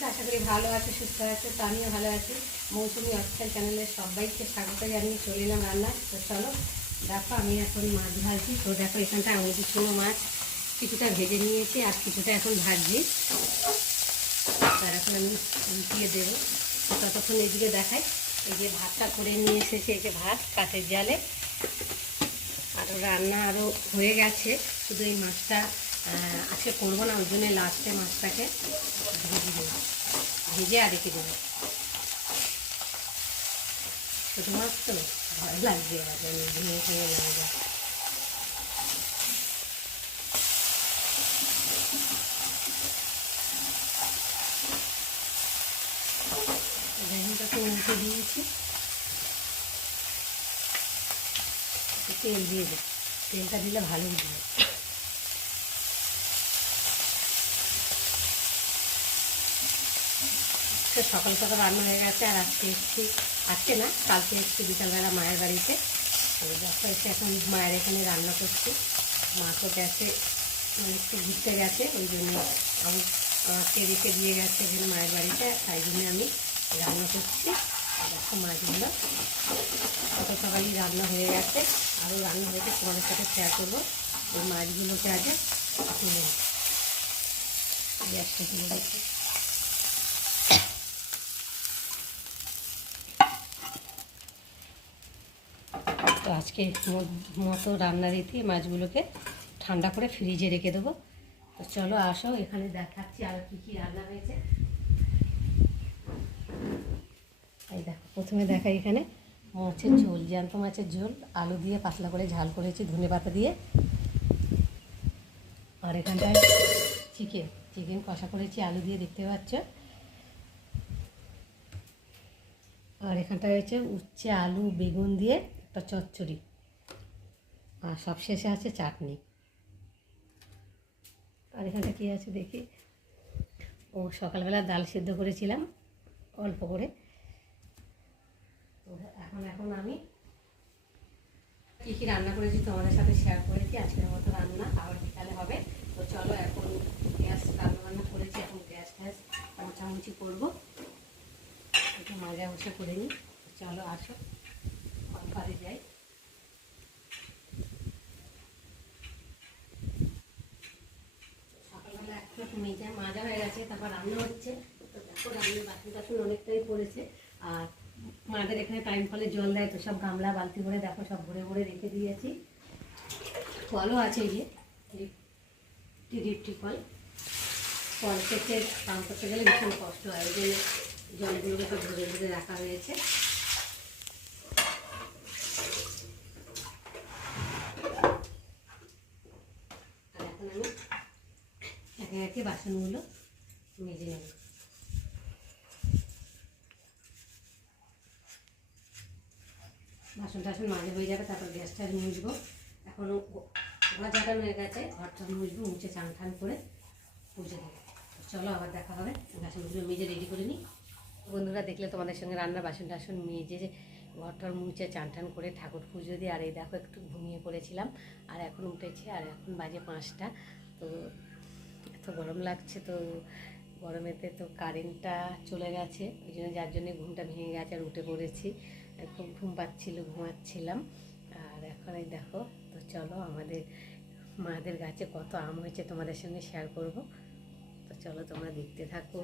আছে? আশা করি ভালো আছে, সুস্থ আছে। তো আমিও ভালো আছি। মৌসুমি অফিসিয়াল চ্যানেলে সবাইকে স্বাগত জানিয়ে চলে এলাম রান্না। তো চলো দেখো, আমি এখন মাছ ভাজছি। তো দেখো এখানটা আমি কিছুটা মাছ কিছুটা ভেজে নিয়েছি আর কিছুটা এখন ভাজছি। আর এখন আমি উল্টিয়ে দেবো। তো ততক্ষণ এদিকে দেখাই, এই যে ভাতটা করে নিয়ে এসেছি, এই যে ভাত কাঠের জালে। আরও রান্না আরও হয়ে গেছে, শুধু এই মাছটা আজকে করবো না, ওই জন্য লাস্টে মাছটাকে ভেজে দেবো, ভেজে আর রেখে দেবো। ছোটো মাছ তো ভয় লাগবে, ভেঙে ভেঙে না যায়। বেগুনটাকে উল্টে দিয়েছি, তেল দিয়ে দেবো। তেলটা দিলে ভালো উঠবে। সকাল সকাল রান্না হয়ে গেছে। আর আজকে এসেছি, আজকে না কালকে এসেছি বিকালবেলা মায়ের বাড়িতে। যখন এসে এখন মায়ের এখানে রান্না করছি। মা তো গেছে, একটু ঘুরতে গেছে, ওই জন্য আমাকে রেখে দিয়ে গেছে এখানে মায়ের বাড়িতে, তাই জন্য আমি রান্না করছি। দেখো মাছগুলো কত সকালই রান্না হয়ে গেছে, আরও রান্না হয়েছে, তোমাদের সাথে শেয়ার করবো। ওই মাছগুলোকে আগে তুলে গ্যাসটা তুলে রেখে তো আজকে মতো রান্নার রীতি, মাছগুলোকে ঠান্ডা করে ফ্রিজে রেখে দেবো। তো চলো আসো, এখানে দেখাচ্ছি আর কী কী রান্না হয়েছে। এই দেখো, প্রথমে দেখাই এখানে মাছের ঝোল, জ্যান্ত মাছের ঝোল, আলু দিয়ে পাতলা করে ঝাল করেছি ধনে পাতা দিয়ে। আর এখানটায় চিকেন কষা করেছি আলু দিয়ে, দেখতে পাচ্ছ। আর এখানটায় হচ্ছে উচ্ছে আলু বেগুন দিয়ে একটা চচ্চড়ি, আর সবশেষে আছে চাটনি। আর এখানটা কী আছে দেখি, সকালবেলা ডাল সেদ্ধ করেছিলাম অল্প করে। তো এখন আমি কী কী রান্না করেছি তোমাদের সাথে শেয়ার করেছি। আজকের মতো রান্না আবার বিকালে হবে। তো চলো, এখন গ্যাস রান্না করেছি, এখন গ্যাস মোছামুছি করবো, একটু মাজা বসা করে নিই। চলো আসো, ঘরে যাই। সকালবেলা একটা মাজা হয়ে গেছে, তারপর রান্না হচ্ছে। তো দেখো রান্নার বাসন টাসন অনেকটাই পড়েছে। আর মাদের এখানে টাইম কলে জল দেয়, তো সব গামলা বালতি করে দেখো সব ভরে ভরে রেখে দিয়েছি। কলও আছে, এই যে ডিপটি কল। কল থেকে স্নান করতে গেলে ভীষণ কষ্ট হয়, ওই জন্য জলগুলোকে সব ভরে ভরে রাখা হয়েছে। আর এখন আমি একে একে বাসনগুলো মেজে নেব। বাসন টাসন মাজা হয়ে যাবে, তারপর গ্যাসটা মুছবো। এখনও ঘর ঝাঁটানো হয়ে গেছে, ঘরটা মুছবো, মুছে চান ঠান করে পুজো দেবো। চলো আবার দেখা হবে, বাসনগুলো মেজে রেডি করে নিই। বন্ধুরা, দেখলে তোমাদের সঙ্গে রান্না বাসন টাসন মেজে ঘরটার মুছে চান টান করে ঠাকুর পুজো দিয়ে, আর এই দেখো একটু ঘুমিয়ে পড়েছিলাম, আর এখন উঠেছি, আর এখন বাজে 5টা। তো এত গরম লাগছে, তো গরমেতে তো কারেন্টটা চলে গেছে, ওই জন্য যার জন্যে ঘুমটা ভেঙে গেছে, আর উঠে পড়েছি। খুব ঘুম পাচ্ছিল, ঘুমাচ্ছিলাম। আর এখন এই দেখো, তো চলো আমাদের মাদের গাছে কত আম হয়েছে তোমাদের সঙ্গে শেয়ার করব। তো চলো তোমরা দেখতে থাকো।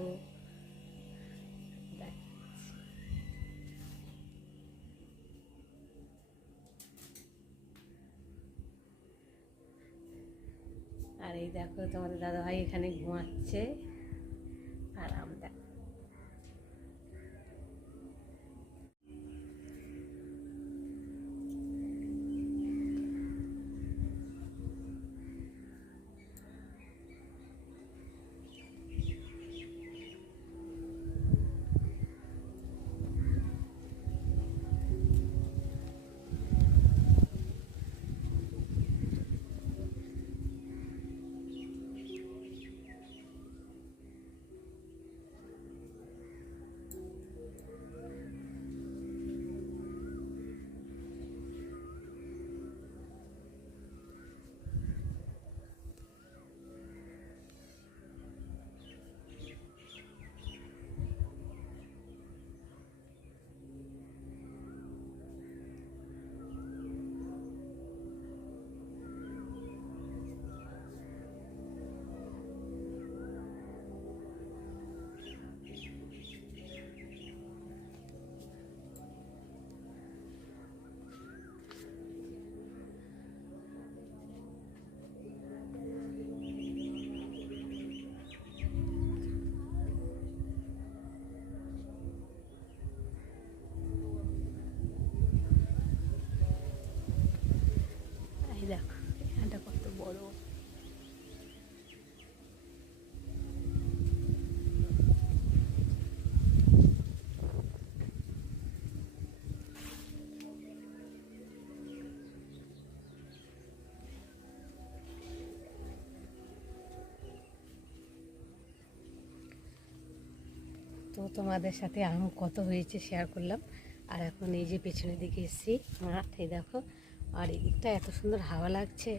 আর এই দেখো তোমাদের দাদাভাই এখানে ঘুমাচ্ছে, আর আম দেখো। তো তোমাদের সাথে আম কত হয়েছে শেয়ার করলাম। আর এখন এই যে পেছনের দিকে এসেছি মাঠ, এই দেখো। আর এই দিকটা এত সুন্দর হাওয়া লাগছে,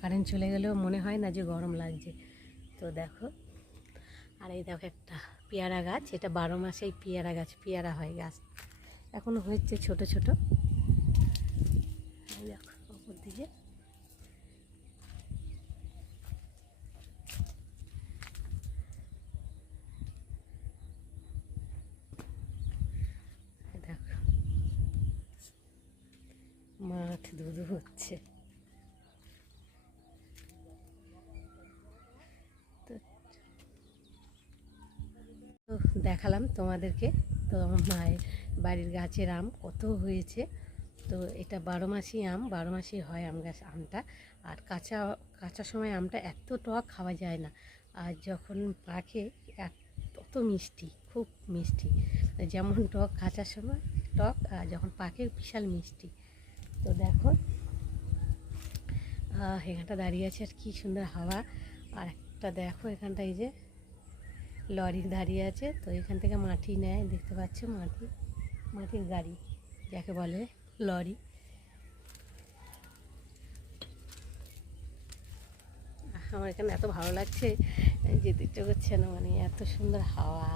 কারেন্ট চলে গেলেও মনে হয় না যে গরম লাগছে। তো দেখো, আর এই দেখো একটা পেয়ারা গাছ, এটা 12 মাসেই পেয়ারা গাছ, পেয়ারা হয় গাছ, এখনও হচ্ছে ছোট ছোট। এই দেখো ওপর দিকে দেখো মাঠ ধুধু হচ্ছে। তো তো দেখালাম তোমাদেরকে। তো আমার মায়ের বাড়ির গাছের আম কত হয়েছে। তো এটা 12 মাসই আম, 12 মাসই হয় আম গাছ আমটা। আর কাঁচা কাঁচা সময় আমটা এত টক খাওয়া যায় না, আর যখন পাকে তত মিষ্টি, খুব মিষ্টি। যেমন টক কাঁচার সময় টক, আর যখন পাকে বিশাল মিষ্টি। তো দেখো এখানটা দাঁড়িয়ে আছে, আর কি সুন্দর হাওয়া। আর একটা দেখো এখানটা এই যে লরি দাঁড়িয়ে আছে, তো এখান থেকে মাটি নেয়, দেখতে পাচ্ছ মাটির গাড়ি যাকে বলে লরি। আমার এখানে এত ভালো লাগছে, যেতে ইচ্ছে করছে না, মানে এত সুন্দর হাওয়া,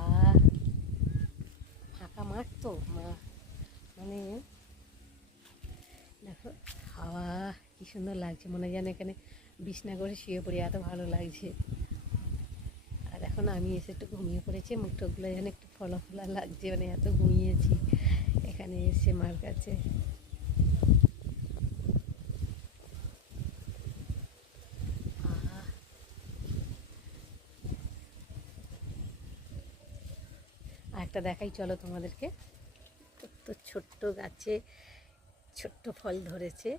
ফাঁকা মাঠ তো মানে দেখো হাওয়া কি সুন্দর লাগছে, মনে যেন এখানে বিছনা করে শুয়ে পড়ি, এত ভালো লাগছে। আর এখন আমি এসে একটু ঘুমিয়ে পড়েছি, মুখ টুকগুলো যেন একটু ফলা ফলা লাগছে, মানে এত ঘুমিয়েছি এখানে এসে মার কাছে। আর একটা দেখাই চলো তোমাদেরকে। তো ছোট্ট গাছে ছোট্ট ফল ধরেছে।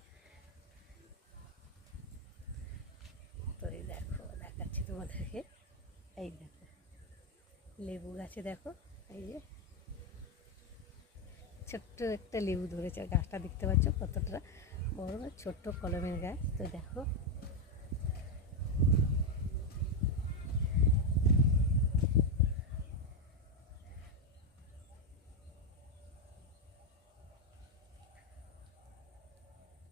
তো এই দেখো দেখাচ্ছি তোমাদেরকে, এই দেখো লেবু গাছে দেখো, এই যে ছোট্ট একটা লেবু ধরেছে, গাছটা দেখতে পাচ্ছ কতটা বড়, ছোট্ট কলমের গাছ। তো দেখো